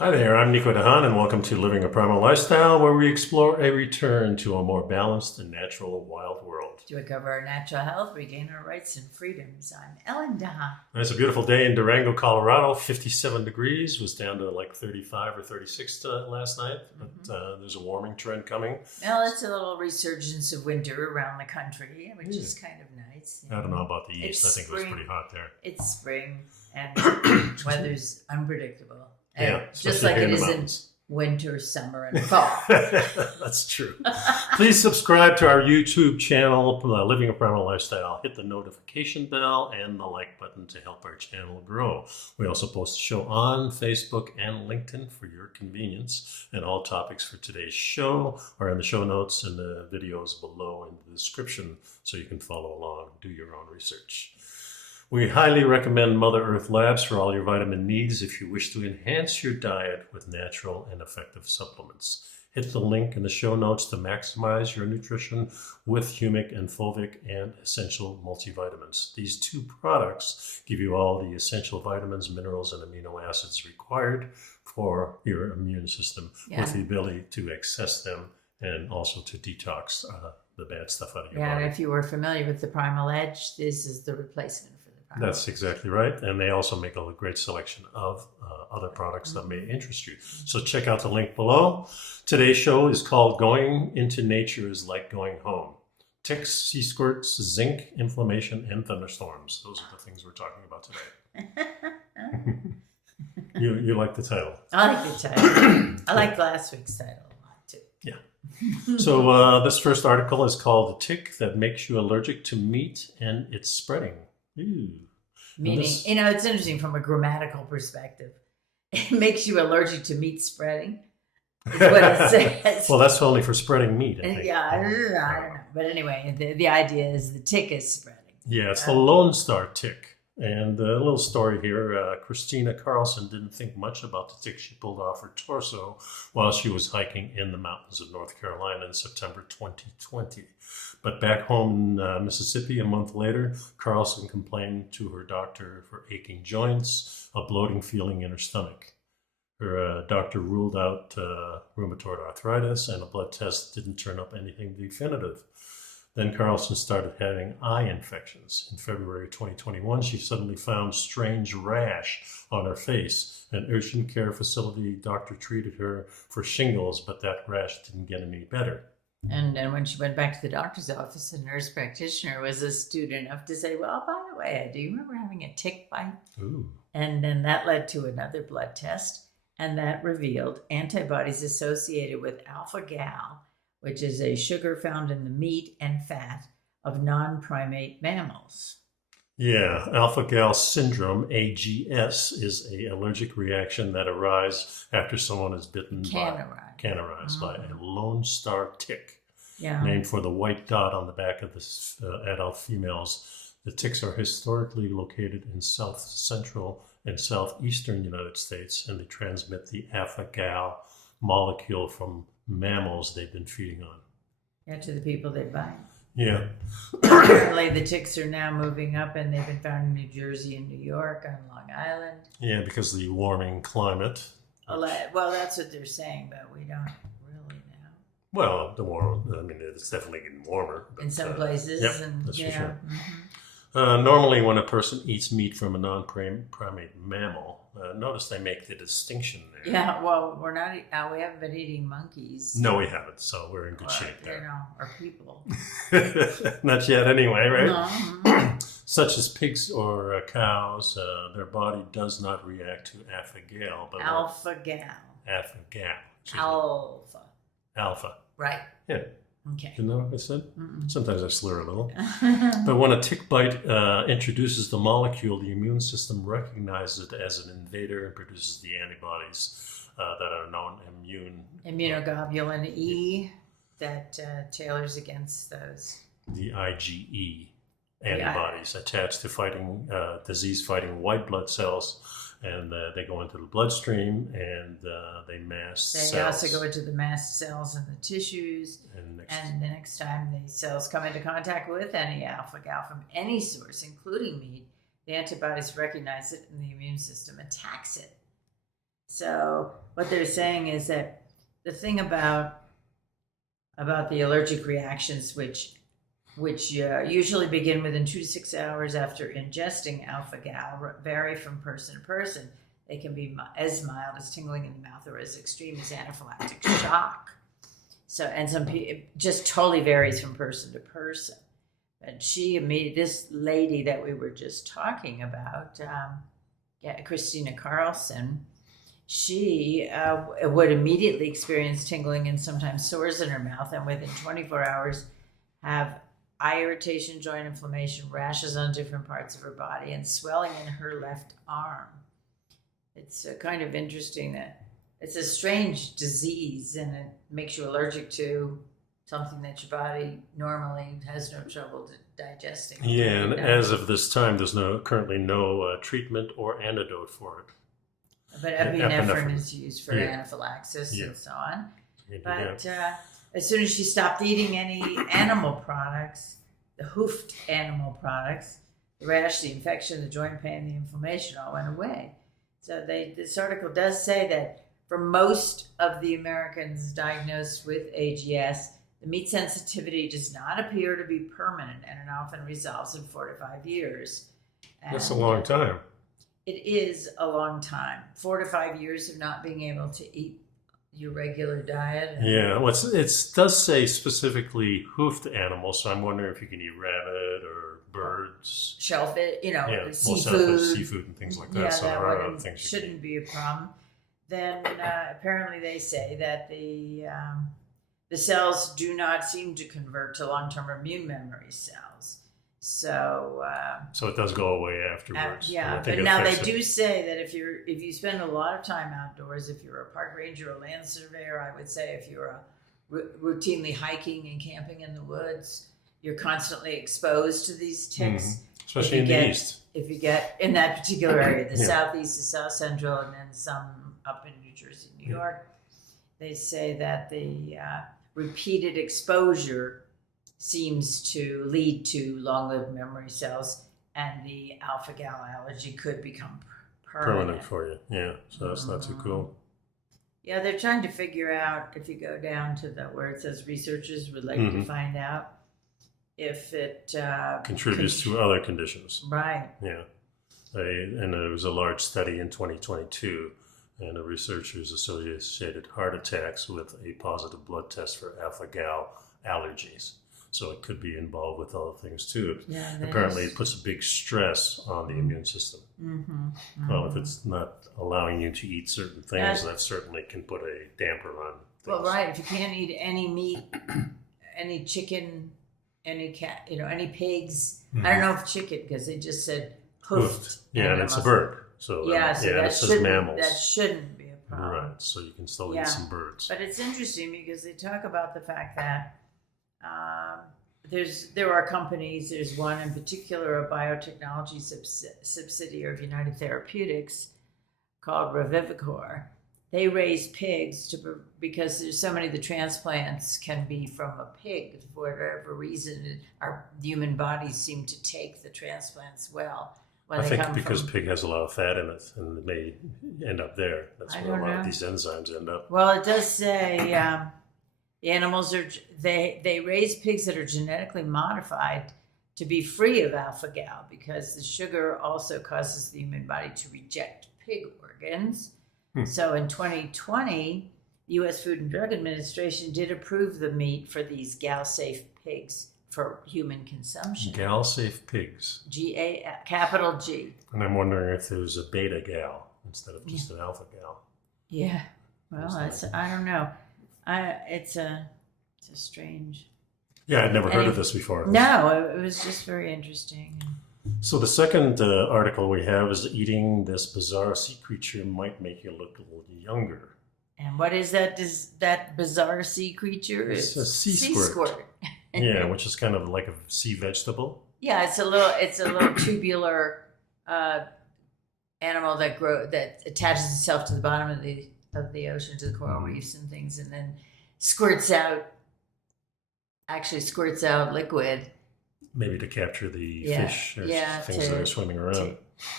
Hi there, I'm nicodehaan, and welcome to Living a Primal Lifestyle, where we explore a return to a more balanced and natural wild world. To recover our natural health, regain our rights and freedoms. I'm Ellen Daha. It's a beautiful day in Durango, Colorado. 57 degrees, was down to like 35 or 36 last night, but there's a warming trend coming. Well, it's a little resurgence of winter around the country, which is kind of nice. I don't know about the east. It's I think it was spring. pretty hot there. It's spring, and weather's unpredictable. And Yeah, just especially like here it in the is in mountains. winter, summer, and fall. That's true. Please subscribe to our YouTube channel, Living a Primal Lifestyle. Hit the notification bell and the like button to help our channel grow. We also post the show on Facebook and LinkedIn for your convenience. And all topics for today's show are in the show notes and the videos below in the description, so you can follow along and do your own research. We highly recommend Mother Earth Labs for all your vitamin needs if you wish to enhance your diet with natural and effective supplements. Hit the link in the show notes to maximize your nutrition with humic and fulvic and essential multivitamins. These two products give you all the essential vitamins, minerals, and amino acids required for your immune system, with the ability to access them and also to detox the bad stuff out of your body. And if you were familiar with the Primal Edge, this is the replacement for the Primal That's exactly right. And they also make a great selection of other products that may interest you. So check out the link below. Today's show is called Going into Nature is Like Going Home. Ticks, sea squirts, zinc, inflammation, and thunderstorms. Those are the things we're talking about today. You like the title? I like the title. I like last week's title a lot too. Yeah. So this first article is called "The Tick That Makes You Allergic to Meat and It's Spreading." Ooh. Meaning, it's interesting from a grammatical perspective. It makes you allergic to meat spreading, is what it says. Well, that's only for spreading meat, I think. Yeah, I don't know. But anyway, the idea is the tick is spreading. Yeah, it's the Lone Star tick. And a little story here, Christina Carlson didn't think much about the tick she pulled off her torso while she was hiking in the mountains of North Carolina in September 2020. But back home in Mississippi, a month later, Carlson complained to her doctor for aching joints, a bloating feeling in her stomach. Her doctor ruled out rheumatoid arthritis, and a blood test didn't turn up anything definitive. Then Carlson started having eye infections. In February 2021, she suddenly found strange rash on her face. An urgent care facility doctor treated her for shingles, but that rash didn't get any better. And then when she went back to the doctor's office, a nurse practitioner was astute enough to say, well, by the way, do you remember having a tick bite? Ooh. And then that led to another blood test, and that revealed antibodies associated with alpha-gal, which is a sugar found in the meat and fat of non-primate mammals. Yeah, alpha-gal syndrome, AGS, is an allergic reaction that arises after someone is bitten by a Lone Star tick, named for the white dot on the back of the adult females. The ticks are historically located in south central and southeastern United States, and they transmit the alpha-gal molecule from mammals they've been feeding on. Yeah, to the people they bite. Yeah. Apparently the ticks are now moving up, and they've been found in New Jersey and New York, on Long Island. Yeah, because of the warming climate. Well, that's what they're saying, but we don't really know. Well, it's definitely getting warmer. But, in some places. Yep, that's for sure. Normally, when a person eats meat from a non-primate mammal, notice they make the distinction there. Yeah, well, we haven't been eating monkeys. No, we haven't, so we're in good shape there. Or people. Not yet anyway, right? No. Such as pigs or cows, their body does not react to alpha-gal. Alpha-gal. Alpha-gal. Alpha. Right. Yeah. Okay. You know what I said? Sometimes I slur a little. But when a tick bite introduces the molecule, the immune system recognizes it as an invader and produces the antibodies that are known immunoglobulin E that tailors against those. The IgE antibodies attached to fighting disease-fighting white blood cells. And they go into the bloodstream, and they mast cells. They also go into the mast cells in the tissues. And the next time the cells come into contact with any alpha-gal from any source, including meat, the antibodies recognize it, and the immune system attacks it. So what they're saying is that the thing about the allergic reactions, which usually begin within 2 to 6 hours after ingesting alpha-gal, vary from person to person. They can be as mild as tingling in the mouth or as extreme as anaphylactic shock. So, and some people, just totally varies from person to person. But this lady that we were just talking about, Christina Carlson, she would immediately experience tingling and sometimes sores in her mouth, and within 24 hours have eye irritation, joint inflammation, rashes on different parts of her body, and swelling in her left arm. It's kind of interesting that it's a strange disease, and it makes you allergic to something that your body normally has no trouble digesting. Yeah, and as of this time, there's currently no treatment or antidote for it. But epinephrine is used for anaphylaxis and so on. But as soon as she stopped eating any animal products, the hoofed animal products, the rash, the infection, the joint pain, the inflammation all went away. So this article does say that for most of the Americans diagnosed with AGS, the meat sensitivity does not appear to be permanent, and it often resolves in 4 to 5 years. And that's a long time. It is a long time. 4 to 5 years of not being able to eat your regular diet. Yeah, well, it does say specifically hoofed animals, so I'm wondering if you can eat rabbit or birds. Shellfish, seafood. Seafood and things like that. Yeah, so that there are other things shouldn't be a problem. Then apparently they say that the cells do not seem to convert to long-term immune memory cells. So it does go away afterwards. But now they do say that if you spend a lot of time outdoors, if you're a park ranger or land surveyor, I would say if you're routinely hiking and camping in the woods, you're constantly exposed to these ticks. Especially in the east. If you get in that particular area, the southeast, the south central, and then some up in New Jersey, New York, they say that the repeated exposure seems to lead to long-lived memory cells, and the alpha-gal allergy could become permanent for you. Yeah, so that's not too cool. Yeah, they're trying to figure out, if you go down to where it says researchers would like to find out if it contributes to other conditions. Right. Yeah. And there was a large study in 2022, and the researchers associated heart attacks with a positive blood test for alpha-gal allergies. So it could be involved with other things too. Yeah, apparently, it puts a big stress on the immune system. Well, if it's not allowing you to eat certain things, that certainly can put a damper on things. Well, right. If you can't eat any meat, any chicken, any cat, any pigs. I don't know if chicken, because they just said hoofed. Yeah, and it's a bird. So so it says mammals. That shouldn't be a problem. Right. So you can still eat some birds. But it's interesting because they talk about the fact that there are companies. There's one in particular, a biotechnology subsidiary of United Therapeutics called Revivicor. They raise pigs because there's so many of the transplants can be from a pig. For whatever reason, our human bodies seem to take the transplants well. I think because pig has a lot of fat in it, and it may end up there. That's where a lot of these enzymes end up. Well, it does say the animals they raise pigs that are genetically modified to be free of alpha-gal, because the sugar also causes the human body to reject pig organs. So in 2020, the U.S. Food and Drug Administration did approve the meat for these gal-safe pigs for human consumption. Gal-safe pigs. Capital G. And I'm wondering if there's a beta-gal instead of just an alpha-gal. Yeah. Well, I don't know. It's a strange. Yeah, I'd never heard of this before. No, it was just very interesting. So the second article we have is eating this bizarre sea creature might make you look a little younger. And what is that? That bizarre sea creature? It's a sea squirt. Yeah, which is kind of like a sea vegetable. Yeah, it's a little tubular animal that attaches itself to the bottom of the ocean, to the coral reefs and things, and then squirts out liquid. Maybe to capture the fish or things that are swimming around.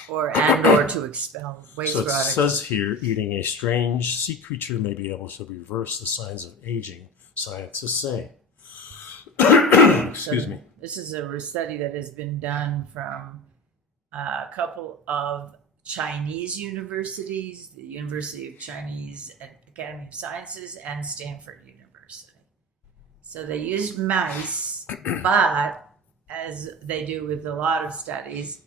or to expel waste So it products. says here, eating a strange sea creature may be able to reverse the signs of aging, scientists say. Excuse me. This is a study that has been done from a couple of Chinese universities, the University of Chinese Academy of Sciences and Stanford University. So they used mice, but as they do with a lot of studies,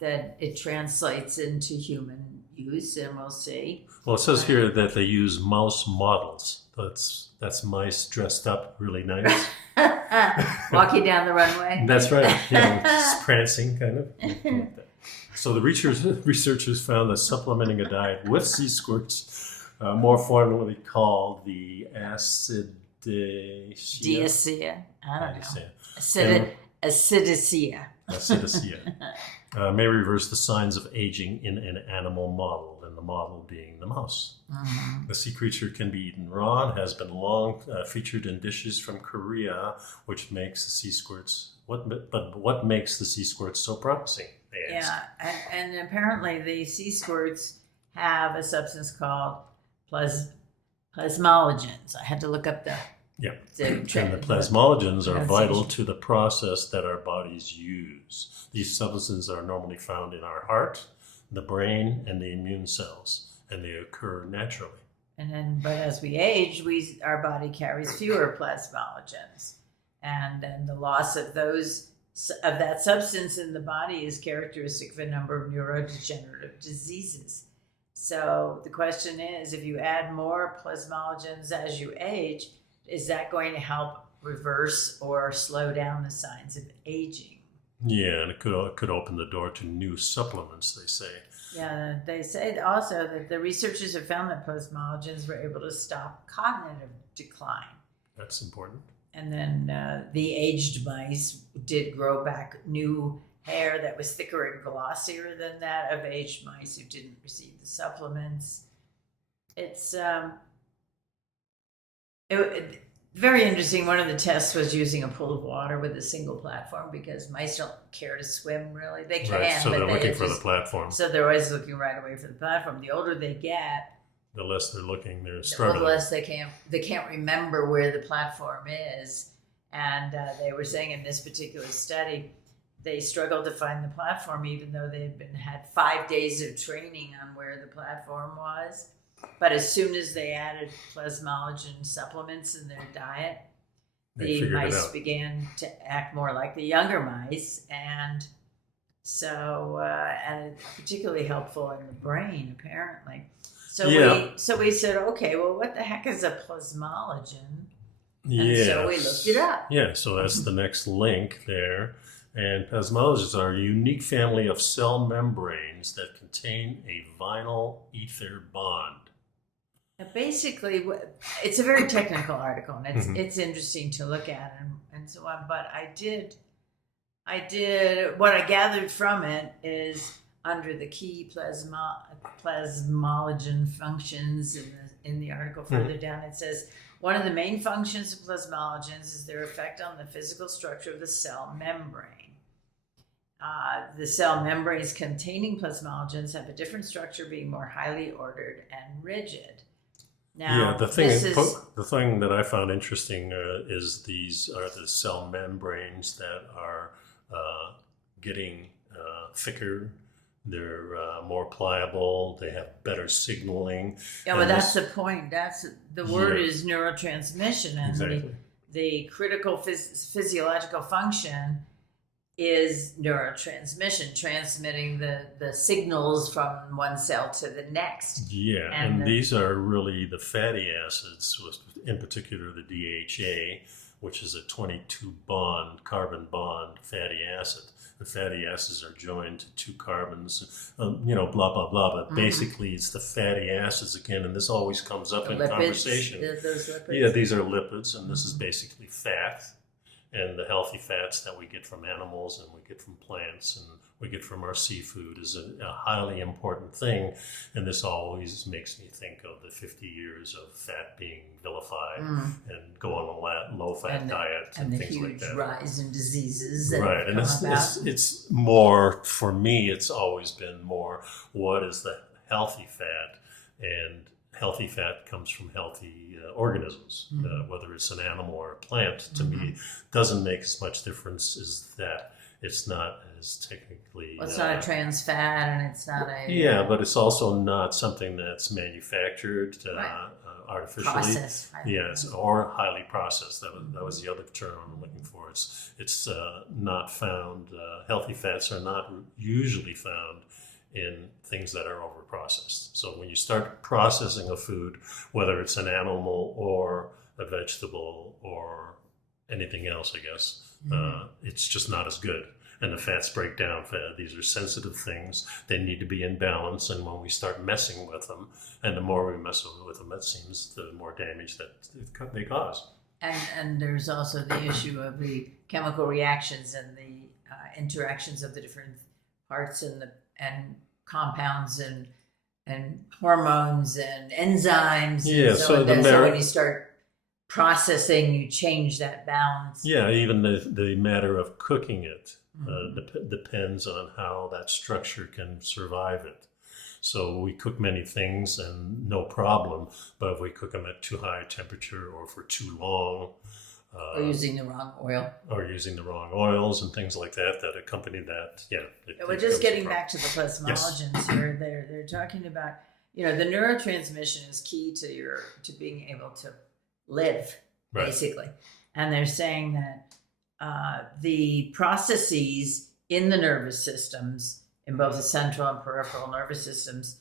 that it translates into human use, and we'll see. Well, it says here that they use mouse models. That's mice dressed up really nice. Walking down the runway. That's right. Just prancing, kind of. So the researchers found that supplementing a diet with sea squirts, more formally called the Diacea. I don't know. Acidicea. Acidicea. May reverse the signs of aging in an animal model, and the model being the mouse. Mm-hmm. The sea creature can be eaten raw and has been long featured in dishes from Korea, which makes the sea squirts. What makes the sea squirts so promising? They ask. Yeah, and apparently the sea squirts have a substance called plasmalogens. I had to look up the And the plasmalogens are vital to the process that our bodies use. These substances are normally found in our heart, the brain, and the immune cells, and they occur naturally. But as we age, our body carries fewer plasmalogens, and then the loss of that substance in the body is characteristic of a number of neurodegenerative diseases. So the question is, if you add more plasmalogens as you age, is that going to help reverse or slow down the signs of aging? Yeah, and it could open the door to new supplements, they say. Yeah, they say also that the researchers have found that plasmalogens were able to stop cognitive decline. That's important. And then the aged mice did grow back new hair that was thicker and glossier than that of aged mice who didn't receive the supplements. It's very interesting. One of the tests was using a pool of water with a single platform because mice don't care to swim really. They can, right, so but they're looking for the platform. So they're always looking right away for the platform. The older they get, the less they're looking, they're struggling. The less they can't remember where the platform is. And they were saying in this particular study, they struggled to find the platform even though they had 5 days of training on where the platform was. But as soon as they added plasmalogen supplements in their diet, the mice began to act more like the younger mice, and so and particularly helpful in the brain, apparently. So we said, okay, well, what the heck is a plasmalogen? And so we looked it up. Yeah, so that's the next link there. And plasmalogens are a unique family of cell membranes that contain a vinyl ether bond. Basically, it's a very technical article, and it's interesting to look at and so on. But I did what I gathered from it is under the key plasmalogen functions in the article further down. It says one of the main functions of plasmalogens is their effect on the physical structure of the cell membrane. The cell membranes containing plasmalogens have a different structure, being more highly ordered and rigid. Now, the thing that I found interesting is these are the cell membranes that are getting thicker. They're more pliable. They have better signaling. Yeah, well, that's the point. That's the word is neurotransmission, and exactly. the critical physiological function is neurotransmission, transmitting the signals from one cell to the next. Yeah, and these are really the fatty acids, in particular the DHA, which is a 22 carbon bond fatty acid. The fatty acids are joined to 2 carbons, blah, blah, blah. But basically it's the fatty acids again, and this always comes up in lipids, conversation. Those lipids. Yeah, these are lipids, and this is basically fat. And the healthy fats that we get from animals and we get from plants and we get from our seafood is a highly important thing. And this always makes me think of the 50 years of fat being vilified and go on a low-fat diet and things like that. And the huge rise in diseases that right, and come about. it's more, for me, it's always been more, what is the healthy fat? And healthy fat comes from healthy organisms, whether it's an animal or a plant. To me, doesn't make as much difference as that. It's not as technically... Well, it's not a trans fat, and it's not a... Yeah, but it's also not something that's manufactured artificially. Processed. Yes, or highly processed. That was the other term I'm looking for. It's not found... healthy fats are not usually found in things that are over processed. So when you start processing a food, whether it's an animal or a vegetable or anything else, I guess, it's just not as good. And the fats break down. These are sensitive things. They need to be in balance. And when we start messing with them, and the more we mess with them, it seems the more damage that they cause. And there's also the issue of the chemical reactions and the interactions of the different parts and compounds and hormones and enzymes. Yeah, and so when you start processing, you change that balance. Yeah, even the matter of cooking it depends on how that structure can survive it. So we cook many things and no problem, but if we cook them at too high a temperature or for too long, or using the wrong oil. Or using the wrong oils and things like that accompany that. Yeah. We're just getting back to the plasmalogens here. They're talking about, the neurotransmission is key to being able to live, basically. And they're saying that the processes in the nervous systems, in both the central and peripheral nervous systems,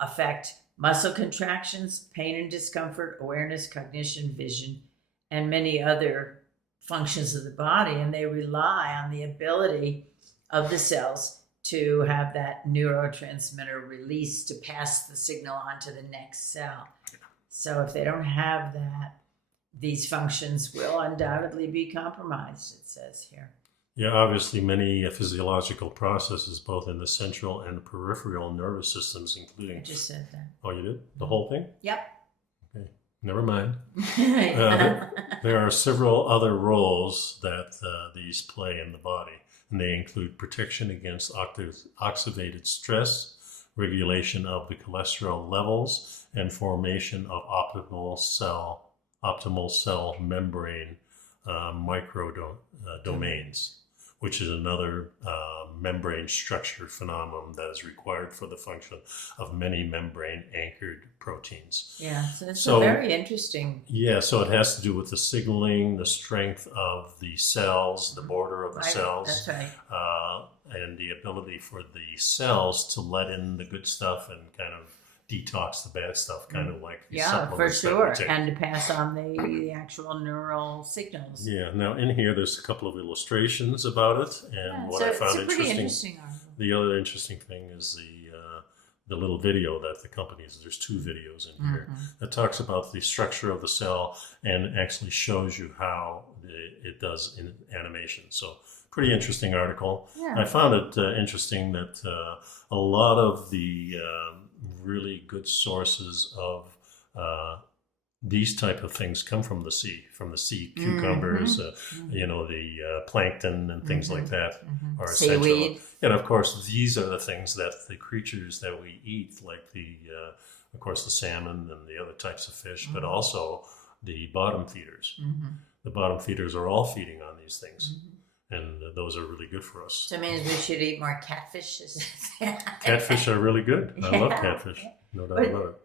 affect muscle contractions, pain and discomfort, awareness, cognition, vision, and many other functions of the body. And they rely on the ability of the cells to have that neurotransmitter released to pass the signal on to the next cell. So if they don't have that, these functions will undoubtedly be compromised, it says here. Yeah, obviously many physiological processes, both in the central and peripheral nervous systems, including... I just said that. Oh, you did? The whole thing? Yep. Okay, never mind. There are several other roles that these play in the body, and they include protection against oxidative stress, regulation of the cholesterol levels, and formation of optimal cell membrane microdomains, which is another membrane structure phenomenon that is required for the function of many membrane-anchored proteins. Yeah, so it's very interesting. Yeah, so it has to do with the signaling, the strength of the cells, the border of the cells. That's right. And the ability for the cells to let in the good stuff and kind of detox the bad stuff, kind of like for sure, and to pass on the actual neural signals. Yeah. Now in here, there's a couple of illustrations about it, and what I found interesting. The other interesting thing is the little video that the companies. There's two videos in here that talks about the structure of the cell and actually shows you how it does in animation. So pretty interesting article. Yeah. I found it interesting that a lot of the really good sources of these type of things come from the sea cucumbers, the plankton and things like that are essential. Seaweed. And of course, these are the things that the creatures that we eat, like of course, the salmon and the other types of fish, but also the bottom feeders. The bottom feeders are all feeding on these things. And those are really good for us. So it means we should eat more catfish? Catfish are really good. I love catfish. No doubt about it.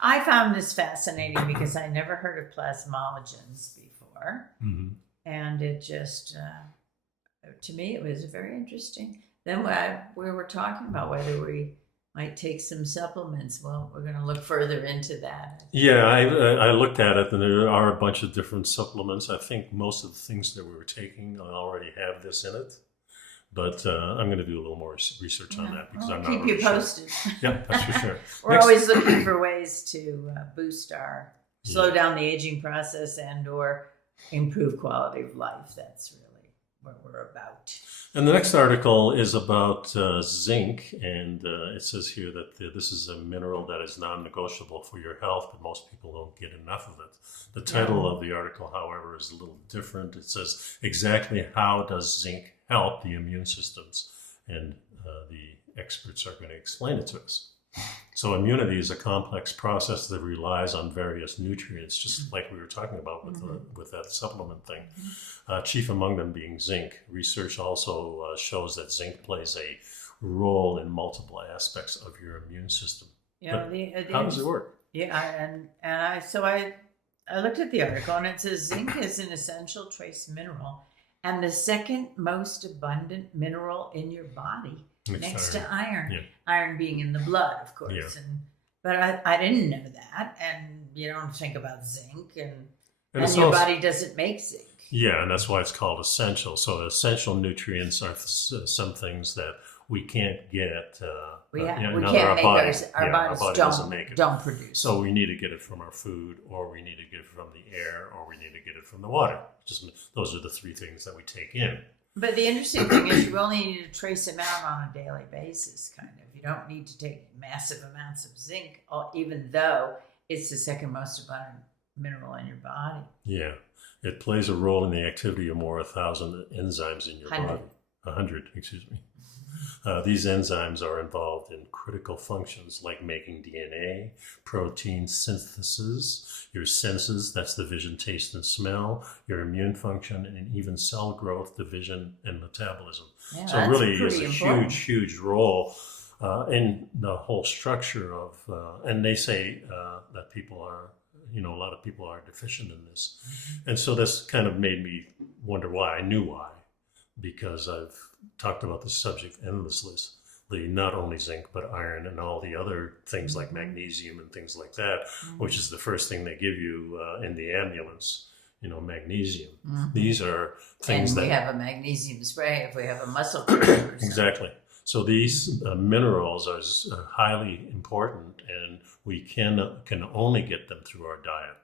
I found this fascinating because I never heard of plasmalogens before. And it just, to me, it was very interesting. Then we were talking about whether we might take some supplements. Well, we're going to look further into that. Yeah, I looked at it, and there are a bunch of different supplements. I think most of the things that we were taking already have this in it. But I'm going to do a little more research on that because I'm not keep you posted. Sure. Yeah, that's for sure. We're always looking for ways to slow down the aging process and or improved quality of life. That's really what we're about. And the next article is about zinc, and it says here that this is a mineral that is non-negotiable for your health, but most people don't get enough of it. The title of the article, however, is a little different. It says, exactly how does zinc help the immune systems? And the experts are going to explain it to us. So immunity is a complex process that relies on various nutrients, just like we were talking about with that supplement thing. Chief among them being zinc. Research also shows that zinc plays a role in multiple aspects of your immune system. Yeah, how does it work? Yeah, I looked at the article, and it says zinc is an essential trace mineral and the second most abundant mineral in your body. Next to iron. Iron being in the blood, of course. But I didn't know that. And you don't think about zinc, and your body doesn't make zinc. Yeah, and that's why it's called essential. So essential nutrients are some things that we can't get. We can't make our bodies don't produce. So we need to get it from our food, or we need to get it from the air, or we need to get it from the water. Just those are the three things that we take in. But the interesting thing is you only need a trace amount on a daily basis, kind of. You don't need to take massive amounts of zinc, even though it's the second most abundant mineral in your body. Yeah. It plays a role in the activity of more 1,000 enzymes in your body. 100, excuse me. These enzymes are involved in critical functions like making DNA, protein synthesis, your senses, that's the vision, taste, and smell, your immune function, and even cell growth, division, and metabolism. Yeah, so it really is a huge, huge role in the whole structure of, and they say that people are, a lot of people are deficient in this. And so this kind of made me wonder why. I knew why, because I've talked about this subject endlessly, not only zinc, but iron and all the other things like magnesium and things like that, which is the first thing they give you in the ambulance, magnesium. These are things we have a magnesium spray if we have a muscle cramp. Exactly. So these minerals are highly important, and we can only get them through our diet.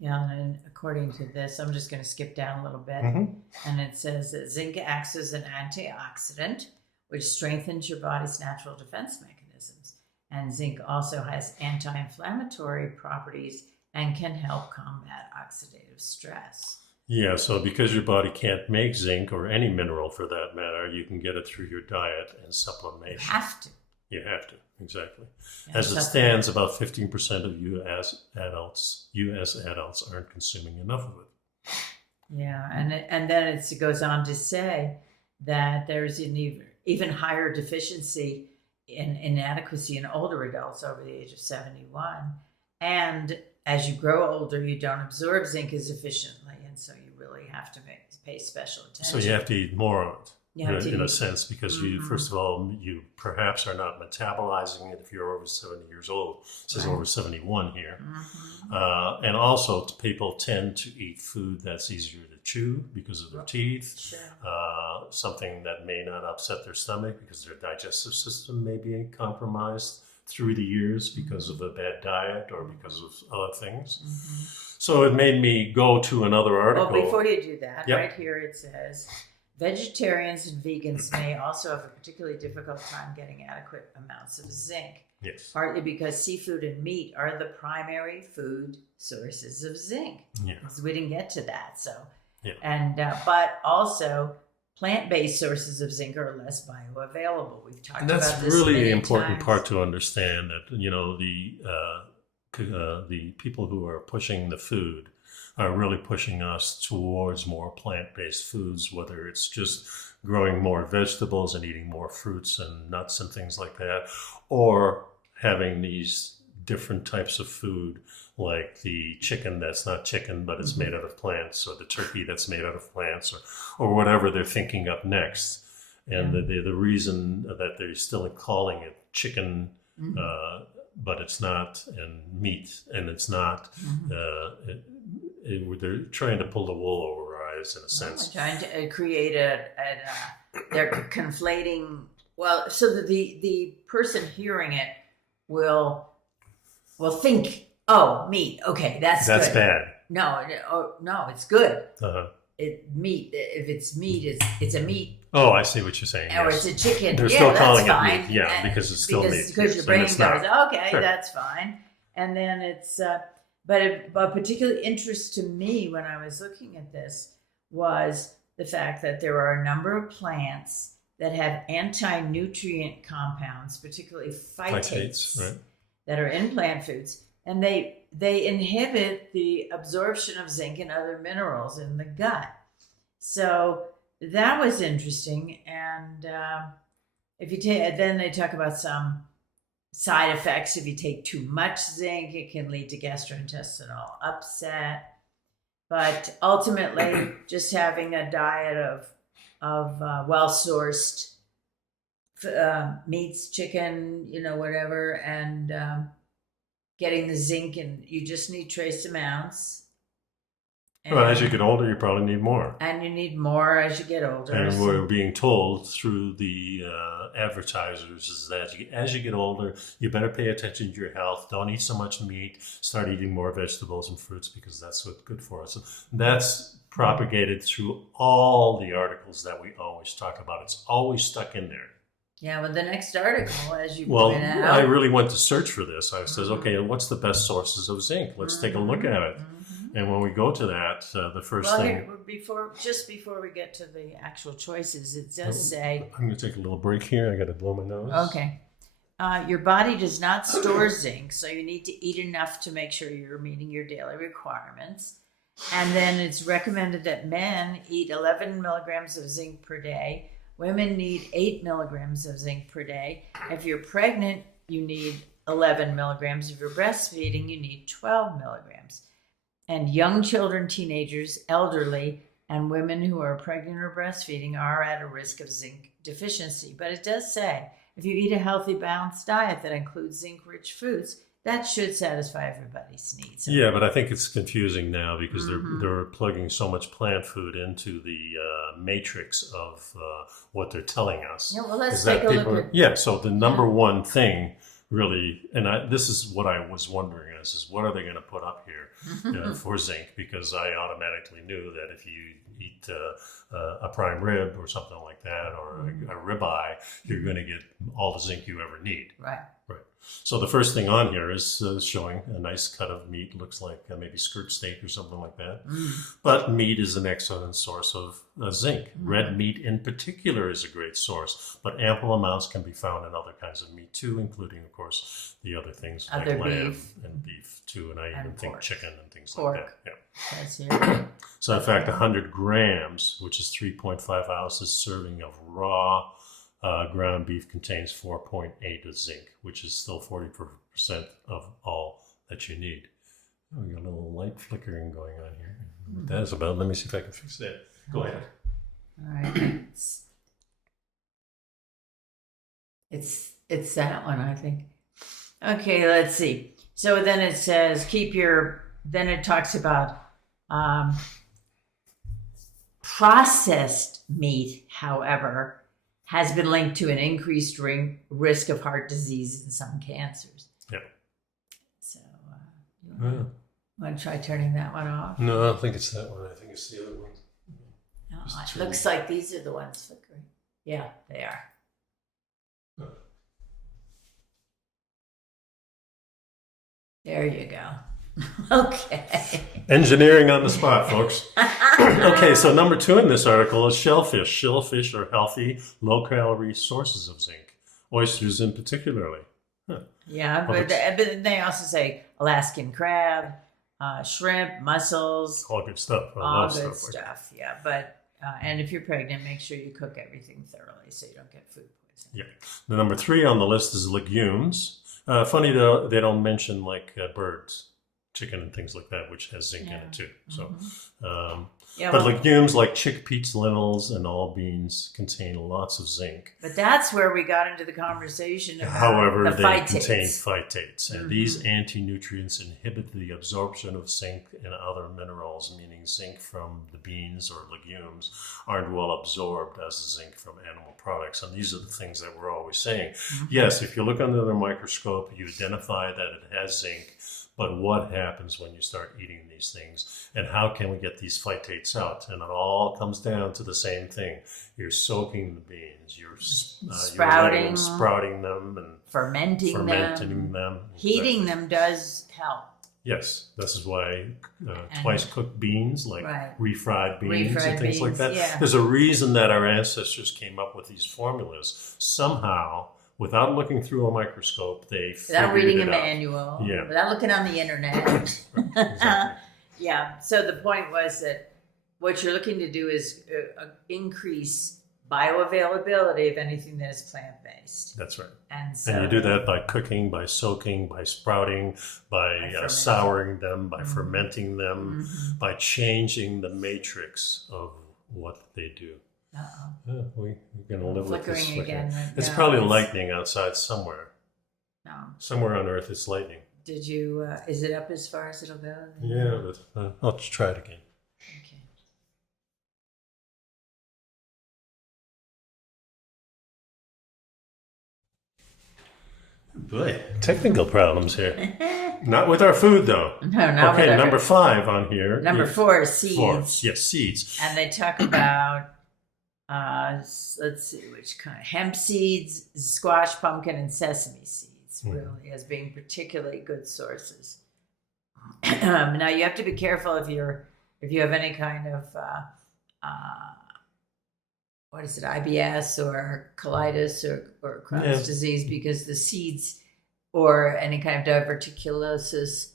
Yeah, and according to this, I'm just going to skip down a little bit. And it says that zinc acts as an antioxidant, which strengthens your body's natural defense mechanisms. And zinc also has anti-inflammatory properties and can help combat oxidative stress. Yeah, so because your body can't make zinc, or any mineral for that matter, you can get it through your diet and supplementation. You have to. You have to, exactly. As it stands, about 15% of U.S. adults aren't consuming enough of it. Yeah, and then it goes on to say that there's an even higher deficiency in inadequacy in older adults over the age of 71. And as you grow older, you don't absorb zinc as efficiently, and so you really have to pay special attention. So you have to eat more of it. In a sense, because you, first of all, you perhaps are not metabolizing it if you're over 70 years old. It says over 71 here. And also, people tend to eat food that's easier to chew because of their teeth. Sure. Something that may not upset their stomach because their digestive system may be compromised through the years because of a bad diet or because of other things. So it made me go to another article. Well, before you do that, right here it says, vegetarians and vegans may also have a particularly difficult time getting adequate amounts of zinc. Yes. Partly because seafood and meat are the primary food sources of zinc. Yeah. Because we didn't get to that. So, yeah. And but also plant-based sources of zinc are less bioavailable. We've talked about this many times. That's really the important part to understand, that the people who are pushing the food are really pushing us towards more plant-based foods, whether it's just growing more vegetables and eating more fruits and nuts and things like that, or having these different types of food, like the chicken that's not chicken, but it's made out of plants, or the turkey that's made out of plants, or whatever they're thinking up next. And the reason that they're still calling it chicken, but it's not, and meat, and it's not, they're trying to pull the wool over our eyes, in a sense. They're trying to create they're conflating, so that the person hearing it will think, oh, meat, okay, that's good. Bad. no, it's good. Uh-huh. Meat. If it's meat, it's a meat. Oh, I see what you're saying. Or Yes. it's a chicken. They're yeah, still that's calling fine. it meat. Yeah, because it's still meat. Because your And brain it's goes, not. okay, Sure. that's fine. And then it's, but of particular interest to me when I was looking at this was the fact that there are a number of plants that have anti-nutrient compounds, particularly phytates, Right. that are in plant foods, and they inhibit the absorption of zinc and other minerals in the gut. So that was interesting. And if you take, then they talk about some side effects. If you take too much zinc, it can lead to gastrointestinal upset. But ultimately, just having a diet of well-sourced meats, chicken, whatever, and getting the zinc, and you just need trace amounts. Well, as you get older, you probably need more. And you need more as you get older. And we're being told through the advertisers is that as you get older, you better pay attention to your health. Don't eat so much meat. Start eating more vegetables and fruits because that's what's good for us. So that's propagated through all the articles that we always talk about. It's always stuck in there. Yeah, well, the next article, as you Well, point out. I really went to search for this. I says, okay, what's the best sources of zinc? Let's take a look at it. And when we go to that, the first thing... Here, before we get to the actual choices, it does say... I'm going to take a little break here. I got to blow my nose. Okay. Your body does not store zinc, so you need to eat enough to make sure you're meeting your daily requirements. And then it's recommended that men eat 11 milligrams of zinc per day. Women need 8 milligrams of zinc per day. If you're pregnant, you need 11 milligrams. If you're breastfeeding, you need 12 milligrams. And young children, teenagers, elderly, and women who are pregnant or breastfeeding are at a risk of zinc deficiency. But it does say, if you eat a healthy, balanced diet that includes zinc-rich foods, that should satisfy everybody's needs. Yeah, but I think it's confusing now because they're plugging so much plant food into the matrix of what they're telling us. Yeah, well, let's take a look at... Yeah, so the number one thing really, and this is what I was wondering, is what are they going to put up here for zinc? Because I automatically knew that if you eat a prime rib or something like that, or a ribeye, you're going to get all the zinc you ever need. Right. So the first thing on here is showing a nice cut of meat. Looks like maybe skirt steak or something like that. But meat is an excellent source of zinc. Red meat in particular is a great source, but ample amounts can be found in other kinds of meat too, including, of course, the other things like lamb and beef too, and I even think chicken and things like that. Yeah. That's here. So in fact, 100 grams, which is 3.5 ounces serving of raw ground beef contains 4.8 of zinc, which is still 40% of all that you need. Oh, we got a little light flickering going on here. What that is about? Let me see if I can fix that. Go ahead. All right. It's that one, I think. Okay, let's see. So then it says then it talks about processed meat, however, has been linked to an increased risk of heart disease and some cancers. Yep. So, you want to try turning that one off? No, I don't think it's that one. I think it's the other one. No, it looks like these are the ones flickering. Yeah, they are. There you go. Okay. Engineering on the spot, folks. Okay, so number 2 in this article is shellfish. Shellfish are healthy, low-calorie sources of zinc. Oysters in particularly. Yeah, but they also say Alaskan crab, shrimp, mussels. All good stuff. All good stuff, yeah. But, and if you're pregnant, make sure you cook everything thoroughly so you don't get food poisoning. Yeah. The number 3 on the list is legumes. Funny though, they don't mention like birds, chicken and things like that, which has zinc in it too. So, but legumes like chickpeas, lentils, and all beans contain lots of zinc. But that's where we got into the conversation about However, the they phytates. contain phytates, and these anti-nutrients inhibit the absorption of zinc and other minerals, meaning zinc from the beans or legumes aren't well absorbed as zinc from animal products. And these are the things that we're always saying. Yes, if you look under the microscope, you identify that it has zinc, but what happens when you start eating these things, and how can we get these phytates out? And it all comes down to the same thing. You're soaking the beans, you're sprouting them and fermenting them. Heating them does help. Yes, this is why twice cooked beans, like refried beans and things like that. Yeah. There's a reason that our ancestors came up with these formulas. Somehow, without looking through a microscope, without reading a manual, without looking on the internet. Exactly. Yeah. So the point was that what you're looking to do is increase bioavailability of anything that is plant-based. That's right. And so you do that by cooking, by soaking, by sprouting, by souring them, by fermenting them, by changing the matrix of what they do. We're going to live with this. Again. It's probably lightning outside somewhere. No. Somewhere on Earth it's lightning. Did you, is it up as far as it'll go? Yeah, but I'll just try it again. Okay. Boy, technical problems here. Not with our food, though. No, not okay, with number 5 on here. Number 4 is seeds. 4. Yes, seeds. And they talk about, let's see, which kind. Hemp seeds, squash, pumpkin, and sesame seeds, really, as being particularly good sources. Now, you have to be careful if you have any kind of, IBS or colitis or Crohn's disease, because the seeds or any kind of diverticulosis,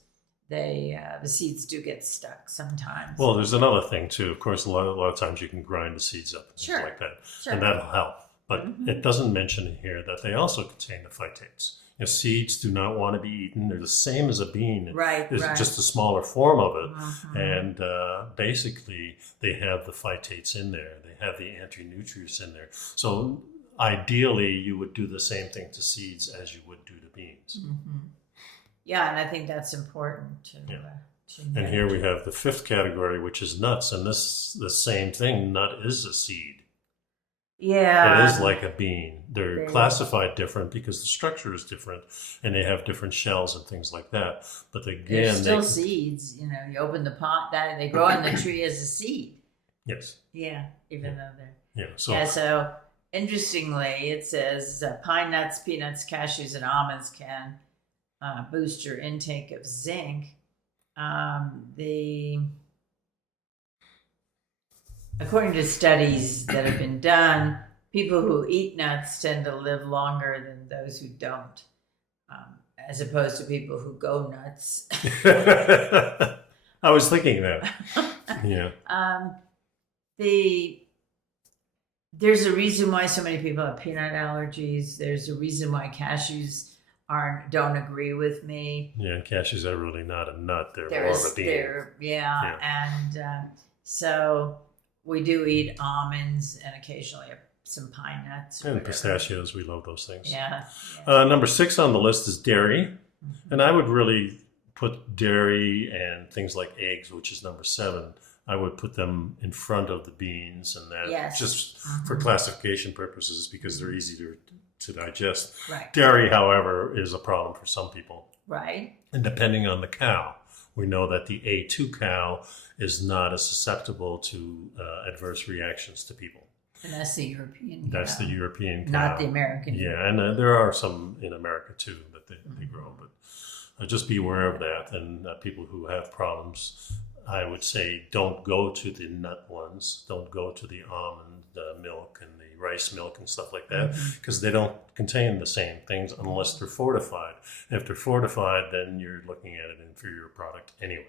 the seeds do get stuck sometimes. Well, there's another thing too. Of course, a lot of times you can grind the seeds up and things like that, and that'll help. But it doesn't mention in here that they also contain the phytates. Seeds do not want to be eaten. They're the same as a bean. It's just a smaller form of it. And basically, they have the phytates in there. They have the anti-nutrients in there. So ideally, you would do the same thing to seeds as you would do to beans. Yeah, and I think that's important to and here we have the 5th category, which is nuts. And this the same thing. Nut is a seed. Yeah. It is like a bean. They're classified different because the structure is different and they have different shells and things like that. But again, they're still seeds. You open the pot, they grow in the tree as a seed. Yes. Yeah, even though they're... So interestingly, it says pine nuts, peanuts, cashews, and almonds can boost your intake of zinc. According to studies that have been done, people who eat nuts tend to live longer than those who don't, as opposed to people who go nuts. I was thinking that. Yeah. There's a reason why so many people have peanut allergies. There's a reason why cashews don't agree with me. Yeah, cashews are really not a nut. They're more of a bean. And so we do eat almonds and occasionally some pine nuts. And pistachios, we love those things. Yeah. Number 6 on the list is dairy. And I would really put dairy and things like eggs, which is number 7. I would put them in front of the beans, and that just for classification purposes, because they're easy to digest. Right. Dairy, however, is a problem for some people. Right. And depending on the cow, we know that the A2 cow is not as susceptible to adverse reactions to people. And that's the European cow. That's the European cow. Not the American. Yeah, and there are some in America too that they grow. But just be aware of that. And people who have problems, I would say don't go to the nut ones. Don't go to the almond milk and the rice milk and stuff like that, because they don't contain the same things unless they're fortified. And if they're fortified, then you're looking at an inferior product anyway.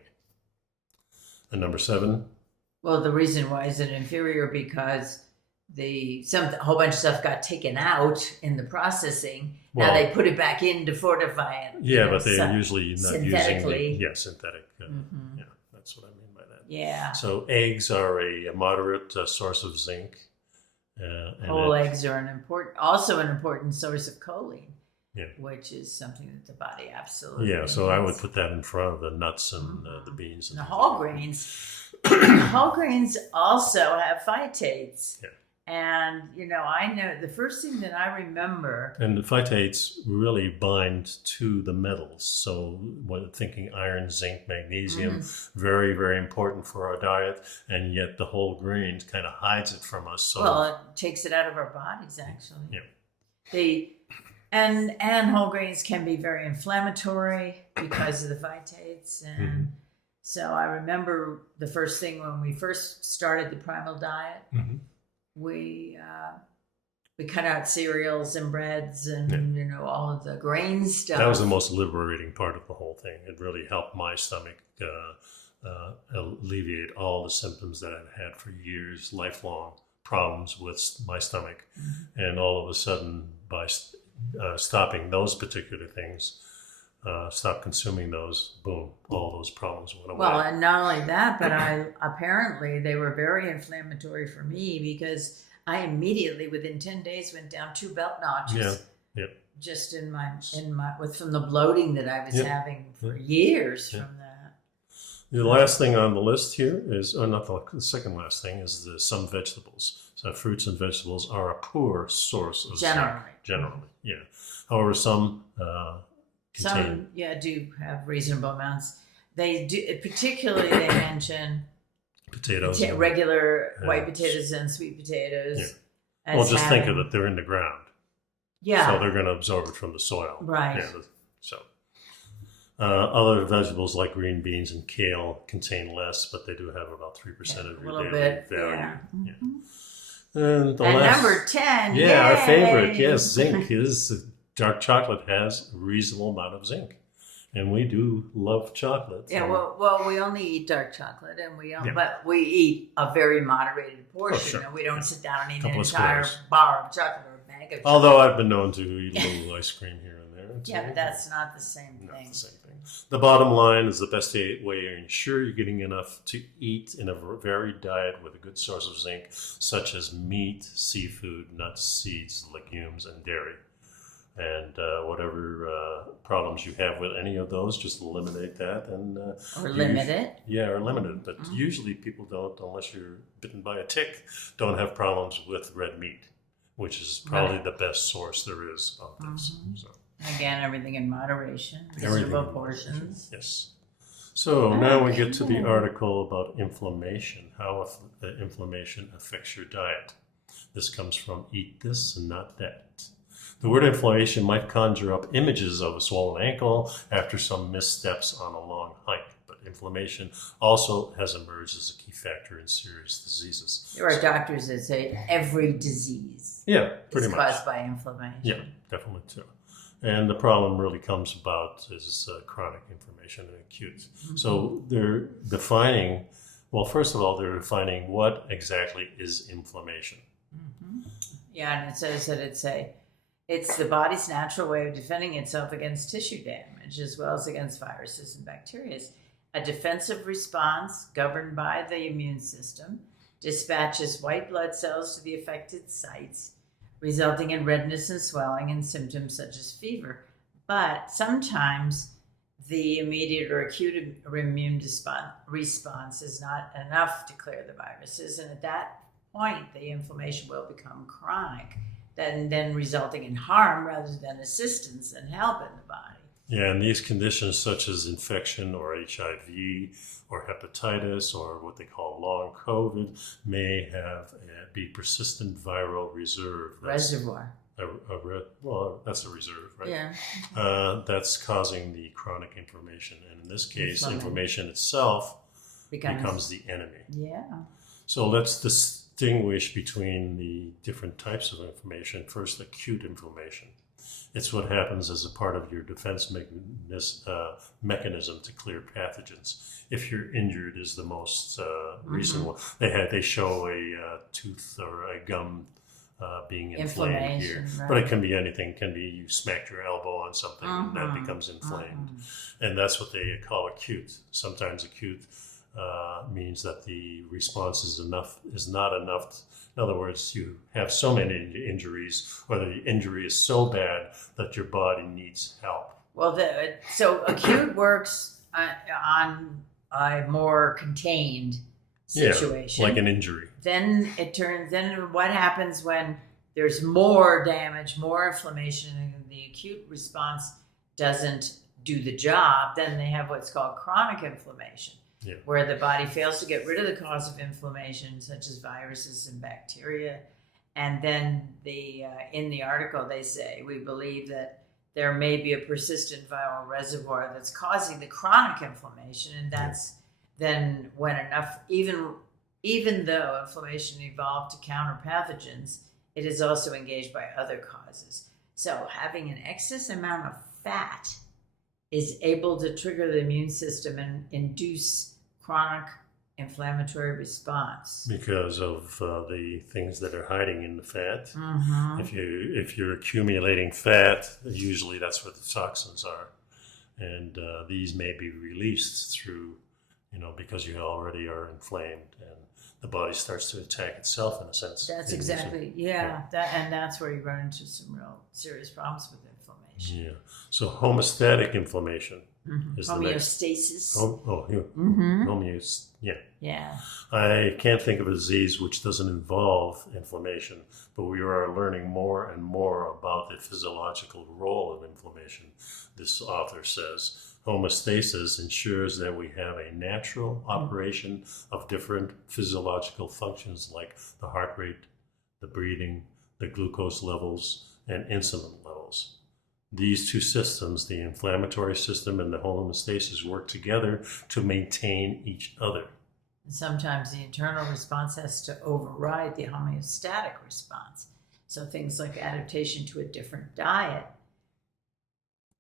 And number 7? Well, the reason why is it inferior because a whole bunch of stuff got taken out in the processing. Now they put it back in to fortify it. Yeah, but they're usually not synthetically. using synthetic. Yeah, that's what I mean by that. Yeah. So eggs are a moderate source of zinc. Whole eggs are an important source of choline. Yeah. Which is something that the body absolutely needs. So I would put that in front of the nuts and the beans. And the whole grains. Whole grains also have phytates. Yeah. And, I know the first thing that I remember. And the phytates really bind to the metals. So when thinking iron, zinc, magnesium, very, very important for our diet. And yet the whole grain kind of hides it from us. So, well, it takes it out of our bodies, actually. Yeah. And whole grains can be very inflammatory because of the phytates. And so I remember the first thing when we first started the Primal diet, we cut out cereals and breads and all of the grain stuff. That was the most liberating part of the whole thing. It really helped my stomach alleviate all the symptoms that I've had for years, lifelong problems with my stomach. And all of a sudden, by stopping those particular things, stop consuming those, boom, all those problems went away. Well, and not only that, but apparently they were very inflammatory for me because I immediately, within 10 days, went down 2 belt notches. Yeah. Just from the bloating that I was having for years from that. The last thing on the list here is, or not the second last thing, is some vegetables. So fruits and vegetables are a poor source of zinc. Generally, yeah. However, some Some, do have reasonable amounts. They do, particularly they mention potatoes, regular white potatoes and sweet potatoes. Yeah. Well, just think of it; they're in the ground. Yeah. So they're going to absorb it from the soil. Right. Yeah, so other vegetables like green beans and kale contain less, but they do have about 3% of your daily value. Yeah. And number 10, our favorite, yes, zinc is. Dark chocolate has a reasonable amount of zinc, and we do love chocolate. Yeah, well, we only eat dark chocolate, and but we eat a very moderated portion, and we don't sit down and eat an entire bar of chocolate or a bag of chocolate. Although I've been known to eat a little ice cream here and there. Yeah, but that's not the same thing. Not the same thing. The bottom line is the best way to ensure you're getting enough to eat in a varied diet with a good source of zinc, such as meat, seafood, nuts, seeds, legumes, and dairy. And whatever problems you have with any of those, just eliminate that or limit it. Yeah, or limit it. But usually people don't, unless you're bitten by a tick, don't have problems with red meat, which is probably the best source there is of this. So again, everything in moderation, reasonable portions. Yes. So now we get to the article about inflammation, how inflammation affects your diet. This comes from Eat This and Not That. The word inflammation might conjure up images of a swollen ankle after some missteps on a long hike, but inflammation also has emerged as a key factor in serious diseases. There are doctors that say every disease is caused by inflammation. Yeah, definitely too. And the problem really comes about is chronic inflammation and acute. So they're defining, first of all, they're defining what exactly is inflammation. Yeah, and it says that it's the body's natural way of defending itself against tissue damage as well as against viruses and bacteria. A defensive response governed by the immune system dispatches white blood cells to the affected sites, resulting in redness and swelling and symptoms such as fever. But sometimes the immediate or acute immune response is not enough to clear the viruses, and at that point, the inflammation will become chronic, then resulting in harm rather than assistance and help in the body. Yeah, and these conditions such as infection or HIV or hepatitis or what they call long COVID may be persistent viral reservoir. That's a reserve, right? Yeah. That's causing the chronic inflammation. And in this case, inflammation itself becomes the enemy. Yeah. So let's distinguish between the different types of inflammation. First, acute inflammation. It's what happens as a part of your defense mechanism to clear pathogens. If you're injured is the most recent one. They show a tooth or a gum being inflamed here. Right. But it can be anything. It can be you smacked your elbow on something and that becomes inflamed. And that's what they call acute. Sometimes acute means that the response is not enough. In other words, you have so many injuries, or the injury is so bad that your body needs help. Well, so acute works on a more contained situation. Like an injury. Then what happens when there's more damage, more inflammation, and the acute response doesn't do the job? Then they have what's called chronic inflammation, where the body fails to get rid of the cause of inflammation, such as viruses and bacteria. And then in the article they say, we believe that there may be a persistent viral reservoir that's causing the chronic inflammation, and that's then when enough, even though inflammation evolved to counter pathogens, it is also engaged by other causes. So having an excess amount of fat is able to trigger the immune system and induce chronic inflammatory response because of the things that are hiding in the fat. Mm-hmm. If you're accumulating fat, usually that's where the toxins are, and these may be released through, because you already are inflamed, and the body starts to attack itself in a sense. That's exactly, that's where you run into some real serious problems with inflammation. Yeah. So homeostatic inflammation is homeostasis. Homeostasis. Yeah. I can't think of a disease which doesn't involve inflammation, but we are learning more and more about the physiological role of inflammation. This author says homeostasis ensures that we have a natural operation of different physiological functions like the heart rate, the breathing, the glucose levels, and insulin levels. These two systems, the inflammatory system and the homeostasis, work together to maintain each other. Sometimes the internal response has to override the homeostatic response. So things like adaptation to a different diet.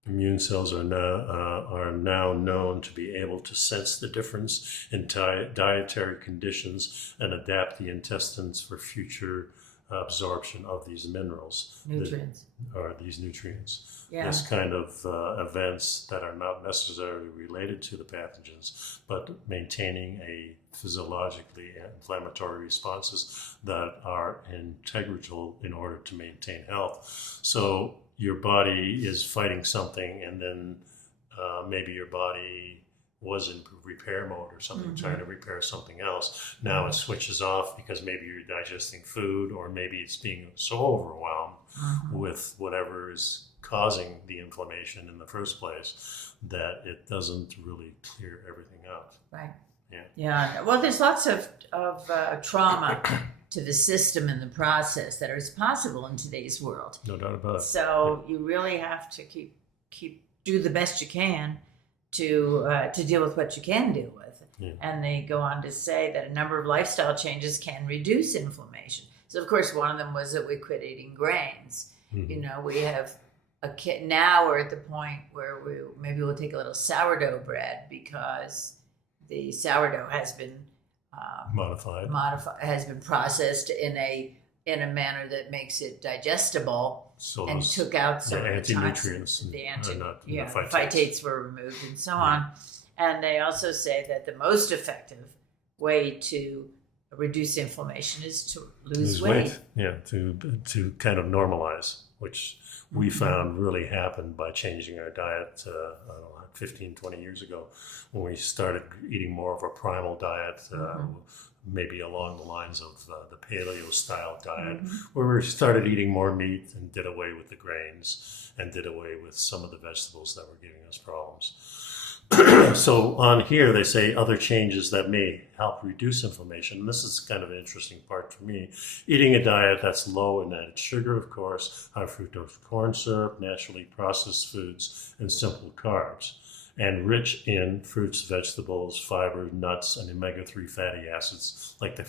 Immune cells are now known to be able to sense the difference in dietary conditions and adapt the intestines for future absorption of these minerals. These nutrients. Yeah. This kind of events that are not necessarily related to the pathogens, but maintaining a physiologically inflammatory responses that are integral in order to maintain health. So your body is fighting something, and then maybe your body was in repair mode or something, trying to repair something else. Now it switches off because maybe you're digesting food, or maybe it's being so overwhelmed with whatever is causing the inflammation in the first place that it doesn't really clear everything out. Right. Yeah. Yeah. Well, there's lots of trauma to the system and the process that is possible in today's world. No doubt about it. So you really have to do the best you can to deal with what you can deal with. Yeah. And they go on to say that a number of lifestyle changes can reduce inflammation. So of course, one of them was that we quit eating grains. We have now we're at the point where we'll take a little sourdough bread, because the sourdough has been modified, has been processed in a manner that makes it digestible, so and took out some anti-nutrients. The phytates were removed and so on. And they also say that the most effective way to reduce inflammation is to lose weight. Yeah, to kind of normalize, which we found really happened by changing our diet 15, 20 years ago, when we started eating more of a primal diet, maybe along the lines of the paleo style diet, where we started eating more meat and did away with the grains and did away with some of the vegetables that were giving us problems. So on here, they say other changes that may help reduce inflammation. And this is kind of an interesting part for me. Eating a diet that's low in added sugar, of course, high fructose corn syrup, naturally processed foods, and simple carbs, and rich in fruits, vegetables, fiber, nuts, and omega-3 fatty acids, like the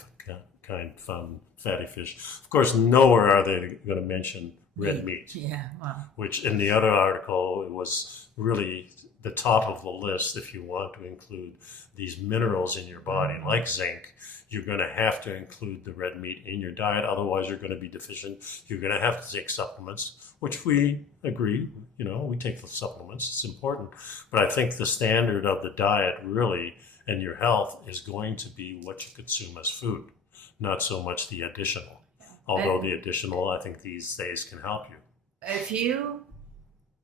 kind found fatty fish. Of course, nowhere are they going to mention red meat. Yeah, wow. Which in the other article, it was really the top of the list. If you want to include these minerals in your body, like zinc, you're going to have to include the red meat in your diet. Otherwise, you're going to be deficient. You're going to have to take supplements, which we agree. We take the supplements. It's important. But I think the standard of the diet really and your health is going to be what you consume as food, not so much the additional. Although the additional, I think these days can help you. If you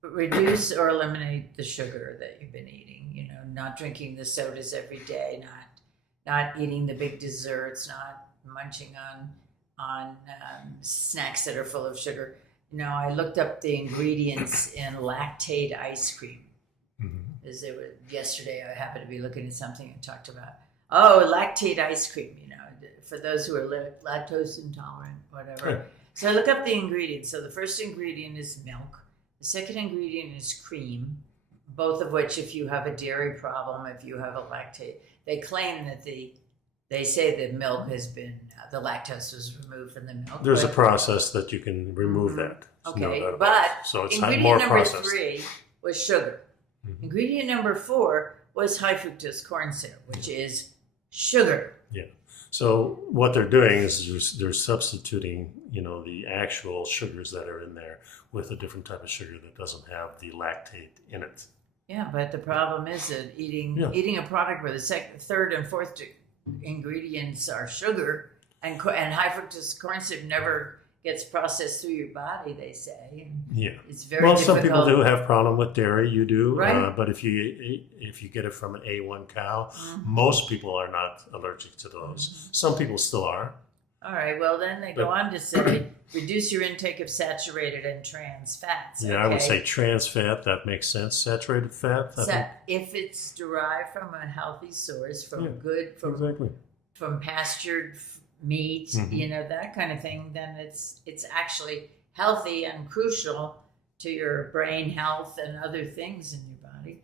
reduce or eliminate the sugar that you've been eating, not drinking the sodas every day, not not eating the big desserts, not munching on snacks that are full of sugar. You know, I looked up the ingredients in lactate ice cream. As they were yesterday, I happened to be looking at something and talked about lactate ice cream. You know, for those who are lactose intolerant, whatever. Right. So I look up the ingredients. So the first ingredient is milk. The second ingredient is cream. Both of which, if you have a dairy problem, if you have a lactate, they claim that they say that milk has been the lactose was removed from the milk. There's a process that you can remove that. Okay, no but so it's ingredient more number processed. 3 was sugar. Ingredient number 4 was high fructose corn syrup, which is sugar. Yeah. So what they're doing is they're substituting, you know, the actual sugars that are in there with a different type of sugar that doesn't have the lactate in it. Yeah, but the problem is that eating a product where the third and fourth ingredients are sugar and high fructose corn syrup never gets processed through your body, they say. Yeah. It's very well, difficult. some people do have problem with dairy. You do, right? But if you get it from an A1 cow, most people are not allergic to those. Some people still are. All right. Well, then they go on to say reduce your intake of saturated and trans fats. Yeah, I would say trans fat. That makes sense. Saturated fat. If it's derived from a healthy source, from exactly. from pastured meat, you know, that kind of thing, then it's actually healthy and crucial to your brain health and other things in your body.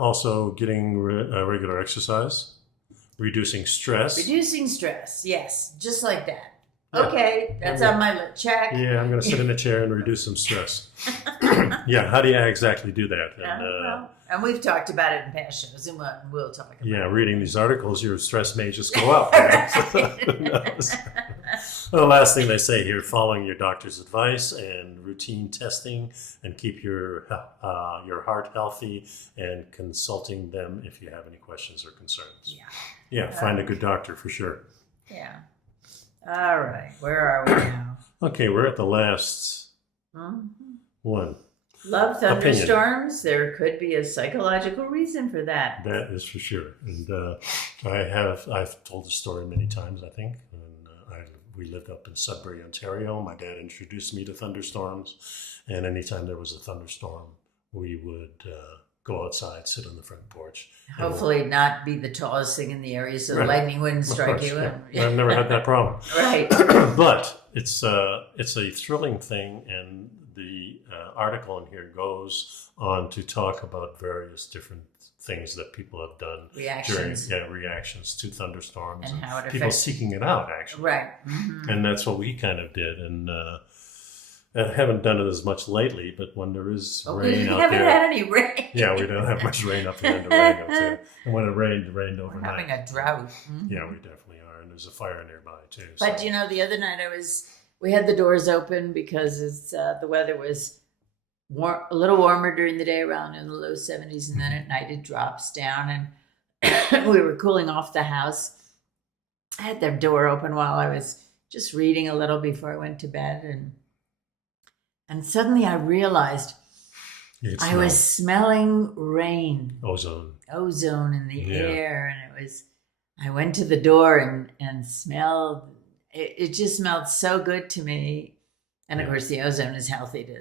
Also, getting regular exercise, reducing stress. Reducing stress, yes, just like that. Yeah. Okay, that's on my list. Check. Yeah, I'm going to sit in a chair and reduce some stress. Yeah, how do you exactly do that? And we've talked about it in past shows, and we'll talk about it. Yeah, reading these articles, your stress may just go up. The last thing they say here, following your doctor's advice and routine testing, and keep your heart healthy, and consulting them if you have any questions or concerns. Yeah, find a good doctor for sure. Yeah. All right, where are we now? Okay, we're at the last one. Love thunderstorms. There could be a psychological reason for that. That is for sure. And I've told the story many times, I think. And we lived up in Sudbury, Ontario. My dad introduced me to thunderstorms. And anytime there was a thunderstorm, we would go outside, sit on the front porch. Hopefully not be the tallest thing in the area so the lightning wouldn't strike you. Yeah. I've never had that problem. Right. But it's a thrilling thing, and the article in here goes on to talk about various different things that people have done reactions to thunderstorms and how it people affects seeking it out, actually. Right. And that's what we kind of did. And I haven't done it as much lately, but when there is rain out there. We haven't had any rain. Yeah, we don't have much rain up there. And when it rained overnight. We're having a drought. Yeah, we definitely are. And there's a fire nearby, too. But, you know, the other night we had the doors open because the weather was a little warmer during the day, around in the low 70s, and then at night it drops down, and we were cooling off the house. I had the door open while I was just reading a little before I went to bed, and suddenly I realized I was smelling rain. Ozone in the air, and I went to the door and smelled, it just smelled so good to me. And of course the ozone is healthy to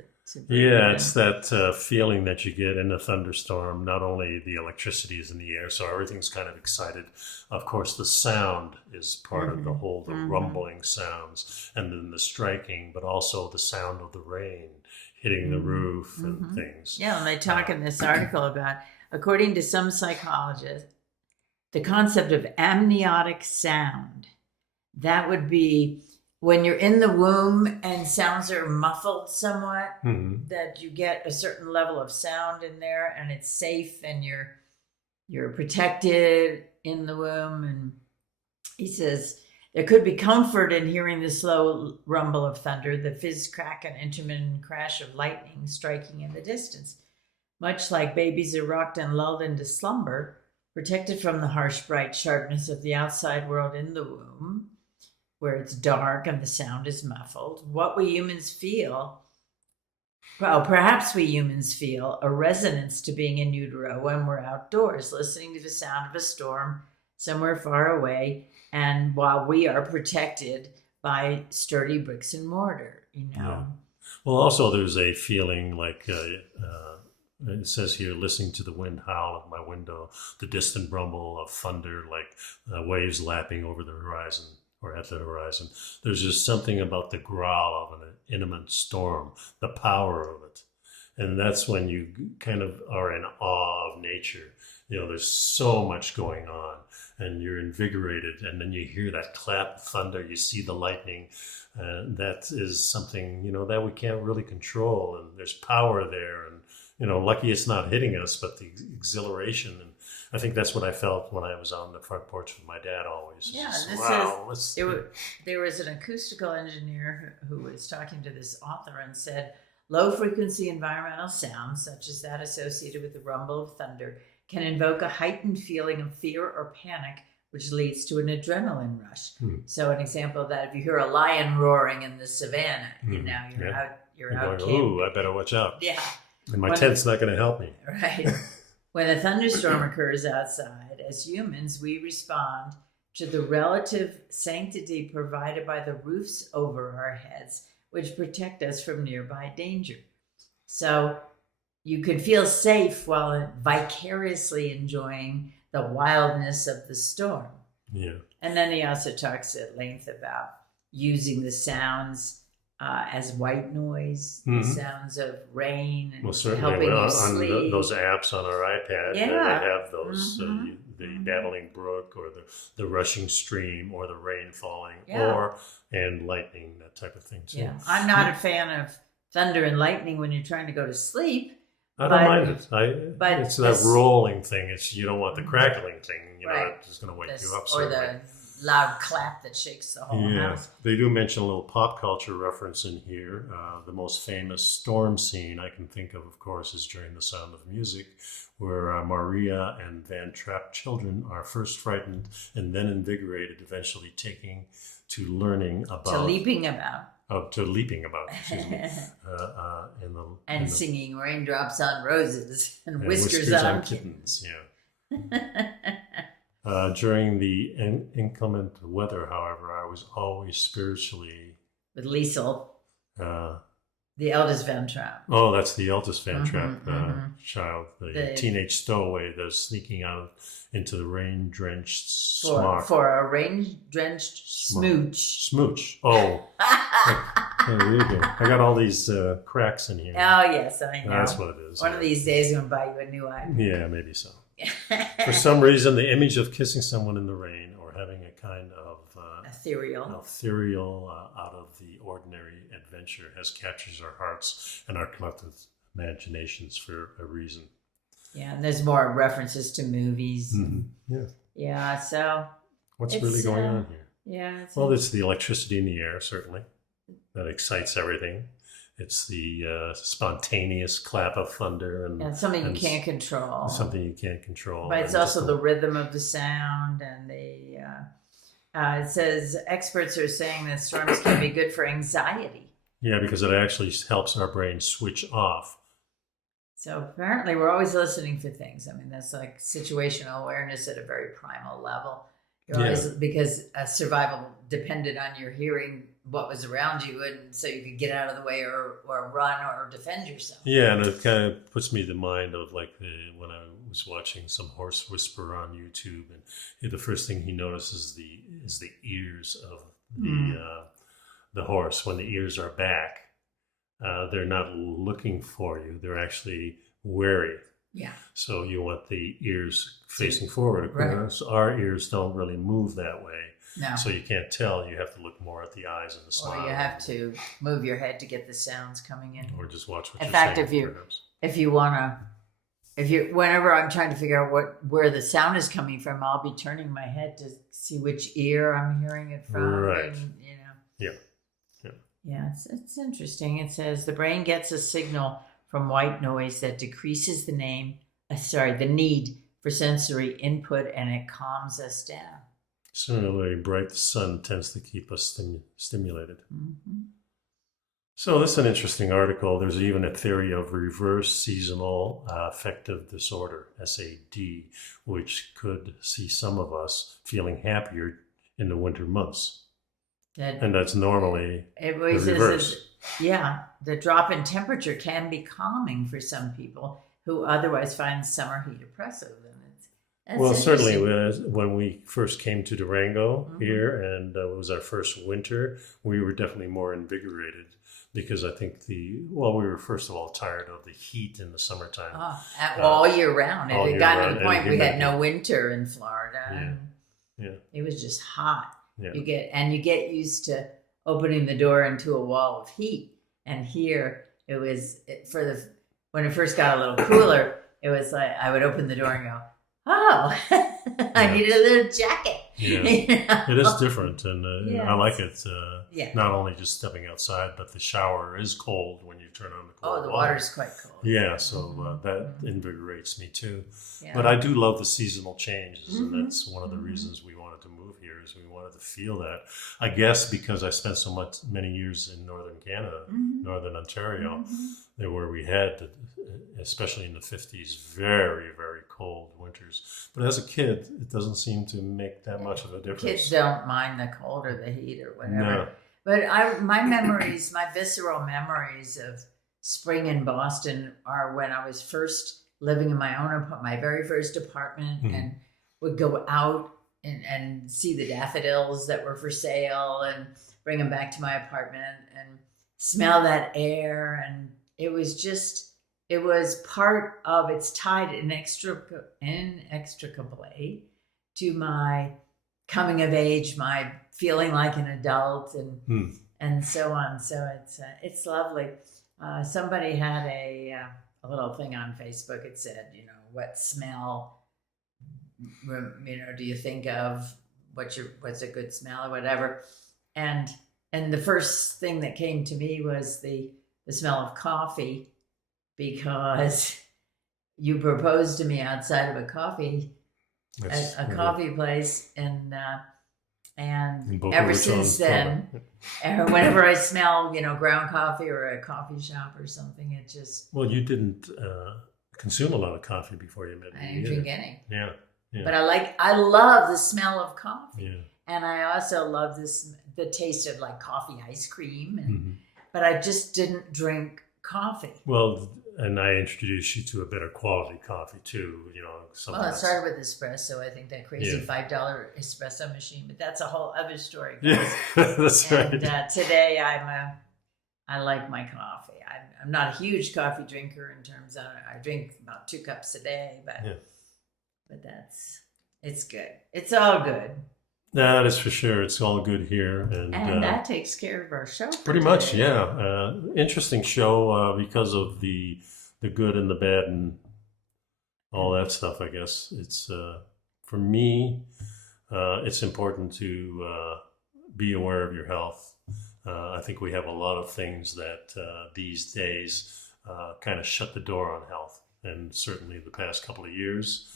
breathe. Yeah, it's that feeling that you get in a thunderstorm. Not only the electricity is in the air, so everything's kind of excited. Of course, the sound is part of the whole, the rumbling sounds, and then the striking, but also the sound of the rain hitting the roof and things. Yeah, and they talk in this article about, according to some psychologists, the concept of amniotic sound. That would be when you're in the womb and sounds are muffled somewhat, that you get a certain level of sound in there and it's safe and you're protected in the womb. And he says there could be comfort in hearing the slow rumble of thunder, the fizz, crack, and intermittent crash of lightning striking in the distance. Much like babies are rocked and lulled into slumber, protected from the harsh, bright sharpness of the outside world in the womb, where it's dark and the sound is muffled. Perhaps we humans feel a resonance to being in utero when we're outdoors, listening to the sound of a storm somewhere far away, and while we are protected by sturdy bricks and mortar, Yeah. Well, also there's a feeling like it says here, listening to the wind howl at my window, the distant rumble of thunder, like waves lapping over the horizon or at the horizon. There's just something about the growl of an imminent storm, the power of it. And that's when you kind of are in awe of nature. There's so much going on and you're invigorated, and then you hear that clap of thunder, you see the lightning. That is something, that we can't really control, and there's power there. And, lucky it's not hitting us, but the exhilaration. And I think that's what I felt when I was on the front porch with my dad always. Yeah, Just, there was an acoustical engineer who was talking to this author and said, low frequency environmental sounds, such as that associated with the rumble of thunder, can invoke a heightened feeling of fear or panic, which leads to an adrenaline rush. So an example of that, if you hear a lion roaring in the savannah, you're out going, ooh, I better watch out. Yeah. And my tent's not going to help me. Right. When a thunderstorm occurs outside, as humans, we respond to the relative sanctity provided by the roofs over our heads, which protect us from nearby danger. So you can feel safe while vicariously enjoying the wildness of the storm. Yeah. And then he also talks at length about using the sounds as white noise, the sounds of rain, and helping you sleep. On those apps on our iPad, they have those, the battling brook, or the rushing stream, or the rain falling, and lightning, that type of thing too. Yeah, I'm not a fan of thunder and lightning when you're trying to go to sleep. I don't mind it. But it's that rolling thing. You don't want the crackling thing. It's just going to wake you up. Or the loud clap that shakes the whole house. They do mention a little pop culture reference in here. The most famous storm scene I can think of course, is during The Sound of Music, where Maria and Van Trapp children are first frightened and then invigorated, eventually taking to learning about... To leaping about. Excuse me. And singing Raindrops on Roses and Whiskers on Kittens. During the inclement weather, however, I was always spiritually... With Liesel, the eldest Van Trapp. Oh, that's the eldest Van Trapp child, the teenage stowaway that's sneaking out into the rain-drenched smock. For a rain-drenched smooch. Smooch. Oh. There you go. I got all these cracks in here. Oh, yes, I know. That's what it is. One of these days I'm going to buy you a new iPhone. Yeah, maybe so. For some reason, the image of kissing someone in the rain or having a kind of ethereal out of the ordinary adventure has captured our hearts and our collective imaginations for a reason. Yeah, and there's more references to movies. Yeah, so... What's really going on here? Yeah. Well, it's the electricity in the air, certainly. That excites everything. It's the spontaneous clap of thunder. And something you can't control. Something you can't control. But it's also the rhythm of the sound. And it says experts are saying that storms can be good for anxiety. Yeah, because it actually helps our brain switch off. So apparently we're always listening for things. I mean, that's like situational awareness at a very primal level. You're always, because survival depended on your hearing what was around you, and so you could get out of the way or run or defend yourself. Yeah, and it kind of puts me in mind of when I was watching some horse whisperer on YouTube, and the first thing he notices is the ears of the horse. When the ears are back, they're not looking for you; they're actually wary. Yeah. So you want the ears facing forward. Of course, our ears don't really move that way. No. So you can't tell. You have to look more at the eyes and the smile. Or you have to move your head to get the sounds coming in. Or just watch what in you're fact, saying. Whenever I'm trying to figure out where the sound is coming from, I'll be turning my head to see which ear I'm hearing it from. Right. And, Yeah. Yeah, it's interesting. It says the brain gets a signal from white noise that decreases the need for sensory input, and it calms us down. Similarly, bright sun tends to keep us stimulated. So this is an interesting article. There's even a theory of reverse seasonal affective disorder, SAD, which could see some of us feeling happier in the winter months. And that's normally the reverse. Yeah, the drop in temperature can be calming for some people who otherwise find summer heat oppressive. And well, certainly when we first came to Durango here, and it was our first winter, we were definitely more invigorated because I think we were first of all tired of the heat in the summertime. All year round. It had gotten to the point we had no winter in Florida. Yeah. It was just hot. Yeah. You get used to opening the door into a wall of heat. And here it was when it first got a little cooler, it was like I would open the door and go, "Oh, I need a little jacket." Yeah, it is different, and I like it. Not only just stepping outside, but the shower is cold when you turn on the cold water. Oh, the water's quite cold. Yeah, so that invigorates me too. Yeah. But I do love the seasonal changes, and that's one of the reasons we wanted to move here, is we wanted to feel that. I guess because I spent many years in northern Canada, northern Ontario, where we had, especially in the 50s, very, very cold winters. But as a kid, it doesn't seem to make that much of a difference. Kids don't mind the cold or the heat or whatever. No. But my visceral memories of spring in Boston are when I was first living in my very first apartment, and would go out and see the daffodils that were for sale and bring them back to my apartment and smell that air. And it was part of, it's tied inextricably to my coming of age, my feeling like an adult, and so on. So it's lovely. Somebody had a little thing on Facebook. It said, what smell, do you think of? What's a good smell or whatever? And the first thing that came to me was the smell of coffee, because you proposed to me outside of a coffee place, and ever since then, whenever I smell, ground coffee or a coffee shop or something, it just... Well, you didn't consume a lot of coffee before you met me. I didn't drink any. Yeah. But I love the smell of coffee. Yeah. And I also love the taste of like coffee ice cream. But I just didn't drink coffee. Well, and I introduced you to a better quality coffee too. Well, it started with espresso. I think that crazy $5 espresso machine, but that's a whole other story. Yeah, that's right. Today I like my coffee. I'm not a huge coffee drinker in terms of, I drink about 2 cups a day, but it's good. It's all good. That is for sure. It's all good here, and that takes care of our show. Pretty much, yeah. Interesting show because of the good and the bad and all that stuff. I guess it's for me. It's important to be aware of your health. I think we have a lot of things that these days kind of shut the door on health, and certainly the past couple of years.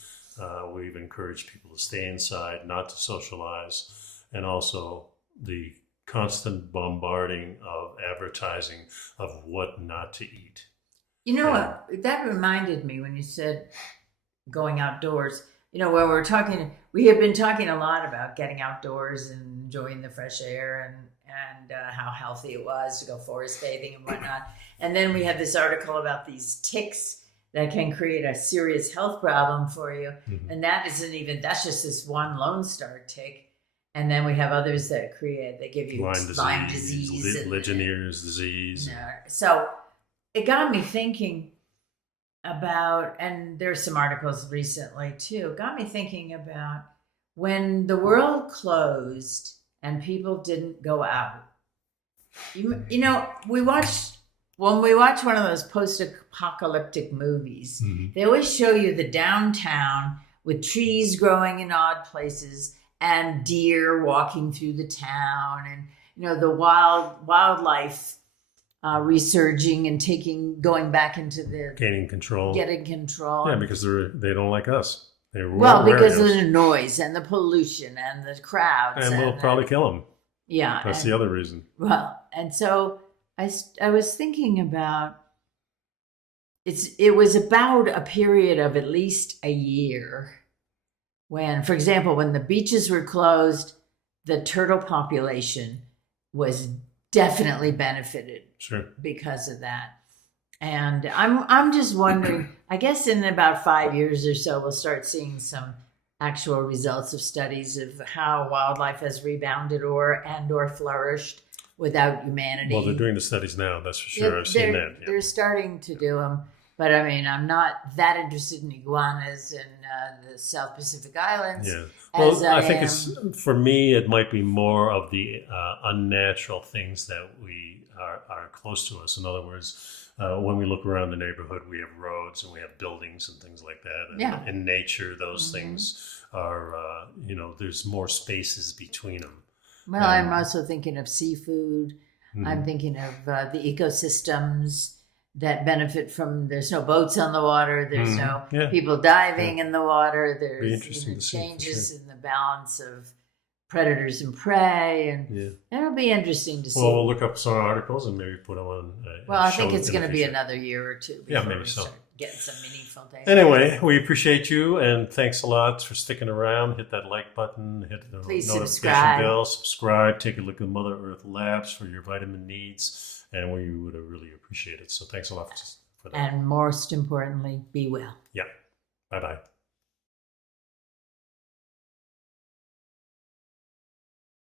We've encouraged people to stay inside, not to socialize, and also the constant bombarding of advertising of what not to eat. What? That reminded me when you said going outdoors. When we're talking, we have been talking a lot about getting outdoors and enjoying the fresh air and how healthy it was to go forest bathing and whatnot. And then we had this article about these ticks that can create a serious health problem for you. And that's just this one Lone Star tick. And then we have others that they give you Lyme disease, Legionnaire's disease. So it got me thinking about, and there's some articles recently too, got me thinking about when the world closed and people didn't go out. When we watch one of those post-apocalyptic movies, they always show you the downtown with trees growing in odd places and deer walking through the town, and the wildlife resurging and going back into getting control. Yeah, because they don't like us. Because of the noise and the pollution and the crowds, and we'll probably kill them. Yeah, that's the other reason. Well, and so I was thinking about it was about a period of at least a year when, for example, when the beaches were closed, the turtle population was definitely benefited because of that. And I'm just wondering, I guess in about 5 years or so, we'll start seeing some actual results of studies of how wildlife has rebounded or flourished without humanity. Well, they're doing the studies now, that's for sure. I've seen that. Yeah. They're starting to do them. But I mean, I'm not that interested in iguanas in the South Pacific Islands. Yeah. Well, I think it's, for me, it might be more of the unnatural things that we are close to us. In other words, when we look around the neighborhood, we have roads and we have buildings and things like that. And in nature, those things are, there's more spaces between them. Well, I'm also thinking of seafood. I'm thinking of the ecosystems that benefit from, there's no boats on the water, there's no people diving in the water, there's changes in the balance of predators and prey, and it'll be interesting to see. Well, we'll look up some articles and maybe put them on. Well, I think it's going to be another year or two before maybe we so. start getting some meaningful data. Anyway, we appreciate you, and thanks a lot for sticking around. Hit that like button, hit the notification bell, subscribe, take a look at Mother Earth Labs for your vitamin needs, and we would really appreciate it. So thanks a lot for that. And most importantly, be well. Yeah. Bye-bye.